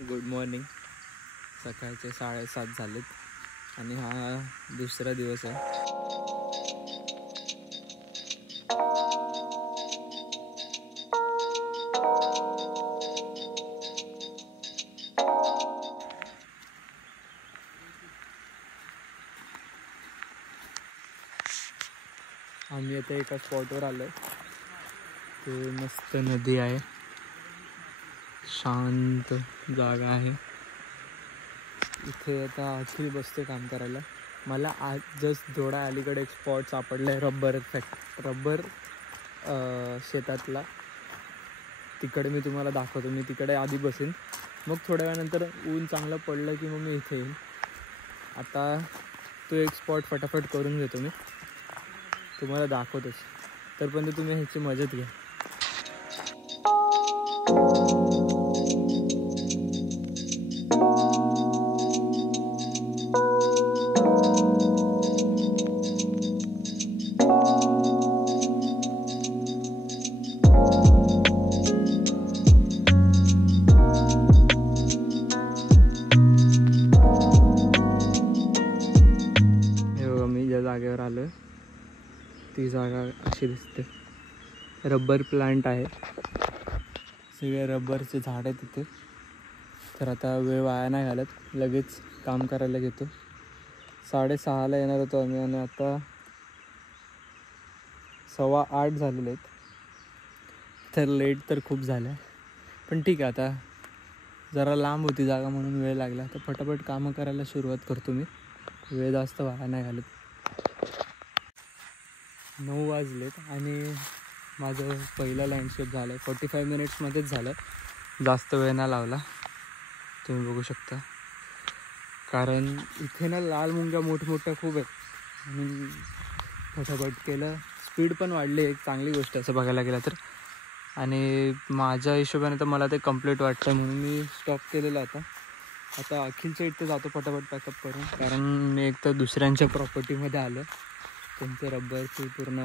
Good morning. सकाळचे 7:30 झालेत आणि हा दुसरा दिवस आहे. आम्ही आता एका स्पॉटवर आलो. ते मस्त नदी आहे, शांत जागा आहे. इथे आता अखिल बसते काम करायला. मला आज जस्ट थोडा अलीकडे एक स्पॉट सापडला आहे, रबर शेतातला. तिकडे मी तुम्हाला दाखवतो. मी तिकडे आधी बसेन, मग थोड्या वेळानंतर ऊन चांगलं पडलं की मग मी इथे येईन. आता तो एक स्पॉट फटाफट करून घेतो, मी तुम्हाला दाखवतोच. तोपर्यंत तुम्ही ह्याची मजेत घ्या. जागेवर आलो. ती जागा अशी दिसते. रबर प्लांट आहे, सगळे रबरचे झाड आहे तिथे. तर आता वेळ वाया नाही घालत, लगेच काम करायला घेतो. 6:30ला येणार होतो आम्ही आणि आता 7:15 झालेले आहेत. तर लेट तर खूप झालं आहे, पण ठीक आहे. आता जरा लांब होती जागा म्हणून वेळ लागला. तर फटाफट कामं करायला सुरुवात करतो मी, वेळ जास्त वाया नाही घालत. 9 वाजलेत आणि माझं पहिलं लँडस्केप झालं आहे. 45 मिनिट्समध्येच झालं, जास्त वेळ नाही लावला. तुम्ही बघू शकता, कारण इथे ना लाल मुंग्या मोठमोठ्या खूप आहेत आणि फटाफट केलं. स्पीड पण वाढली, एक चांगली गोष्ट आहे असं बघायला गेलं तर. आणि माझ्या हिशोबाने तर मला ते कंप्लीट वाटतं म्हणून मी स्टॉप केलेलं. आता अखिलच्या इथे जातो फटाफट पॅकअप करून, कारण मी एक तर दुसऱ्यांच्या प्रॉपर्टीमध्ये आलो. त्यांचं रबरची पूर्ण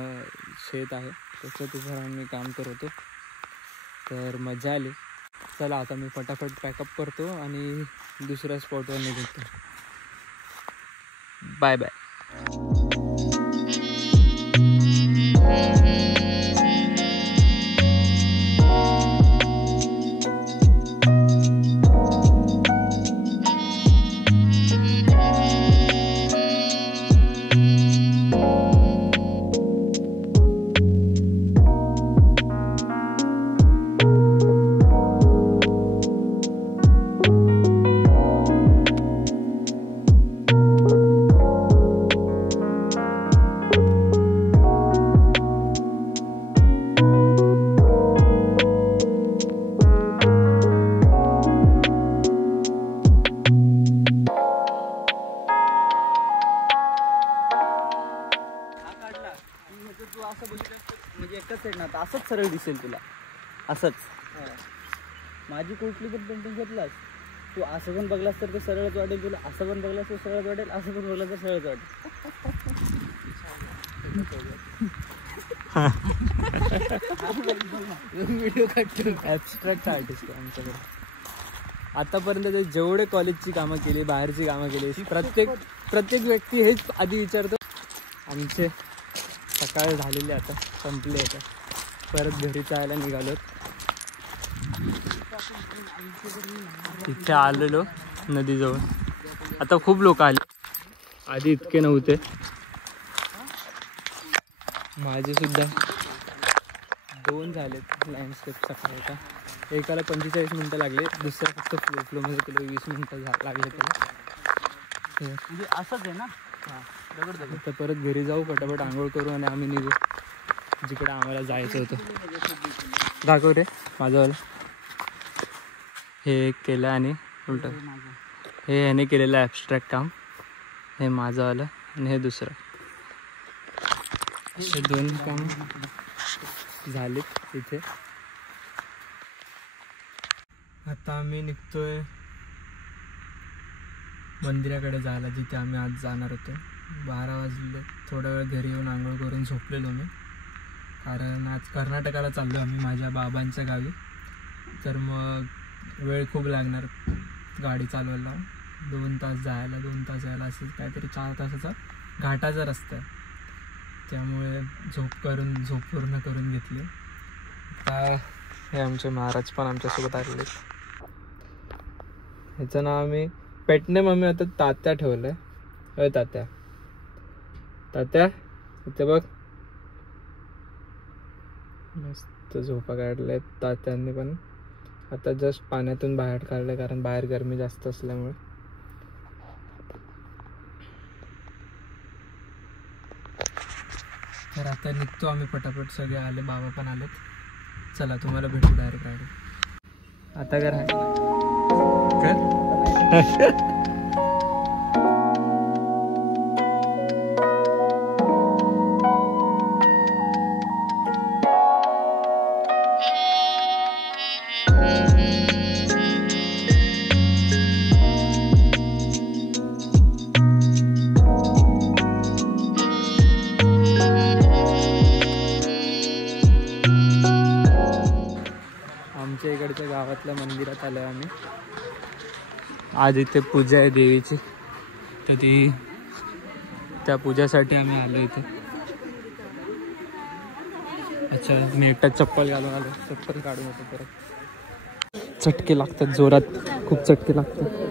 शेत आहे, त्याचं मी काम करतो. तर मजा आली. चला आता मी फटाफट पॅकअप करतो आणि दुसऱ्या स्पॉटवर निघतो. Bye bye. तू असं बघितलं म्हणजे एकच साईड ना असंच सरळ दिसेल तुला. असंच माझी कुठली पण पेंटिंग घेतलास तू, असं पण बघलास तर ते सरळच वाटेल तुला, असं पण बघलास तर सरळच वाटेल, असं पण बघलास तर सरळच वाटेल. व्हिडिओ काढतो. ॲब्स्ट्रॅक्ट आर्टिस्ट आहे आमच्याकडे. आतापर्यंत ते जेवढे कॉलेजची कामं केली, बाहेरची कामं केली, प्रत्येक व्यक्ती हेच आधी विचारतो. आमचे सकाळ झालेले आता संपले. आता परत घरी जायला निघालो. इथे आलेलो नदीजवळ. आता खूप लोक आले, आधी इतके नव्हते. माझे सुद्धा 2 झालेत लँडस्केप सकाळी. आता एकाला 45 मिनटं लागले, दुसरं फक्त फ्लोमध्ये केलं 20 मिनटं लागले त्याला. म्हणजे असंच आहे ना. हां, तर परत घरी जाऊ, फटाफट आंघोळ करू आणि आम्ही निघू जिकडे आम्हाला जायचं होतं. दाखव रे माझंवालं. हे एक केलं आणि उलट हे ह्याने केलेलं ॲब्स्ट्रॅक्ट काम. हे माझंवालं आणि हे दुसरं. हे 2 काम झालेत इथे. आता आम्ही निघतोय मंदिराकडे जायला, जिथे आम्ही आज जाणार होतो. 12 वाजले. थोडा वेळ घरी येऊन आंघोळ करून झोपलेलो मी, कारण आज कर्नाटकाला चाललो आम्ही माझ्या बाबांच्या गावी. तर मग वेळ खूप लागणार. गाडी चालवायला 2 तास जायला 2 तास यायला असं काहीतरी 4 तासाचा घाटाचा रस्ता आहे. त्यामुळे झोप पूर्ण करून घेतली. आता हे आमचे महाराज पण आमच्यासोबत आलेले. ह्याचं नाव आम्ही पेटने मम्मी आता तात्या ठेवलं आहे. तात्या तात्या इथे बघ, मस्त झोपा काढल्या तात्यांनी पण. आता जस्ट पाण्यातून बाहेर काढलं कारण बाहेर गरमी जास्त असल्यामुळे. तर आता निघतो आम्ही पटापट. सगळे आले, बाबा पण आलेत. चला तुम्हाला भेटू डायरेक्ट गाडी. आता काय आमच्या इकडच्या गावातल्या मंदिरात आलो आम्ही. आज इथे पूजा आहे देवीची, तर त्या पूजासाठी आम्ही आलो इथे. अच्छा, मी एकटा चप्पल घालून आलो. चप्पल काढून होतो परत. चटके लागतात जोरात, खूप चटके लागतात.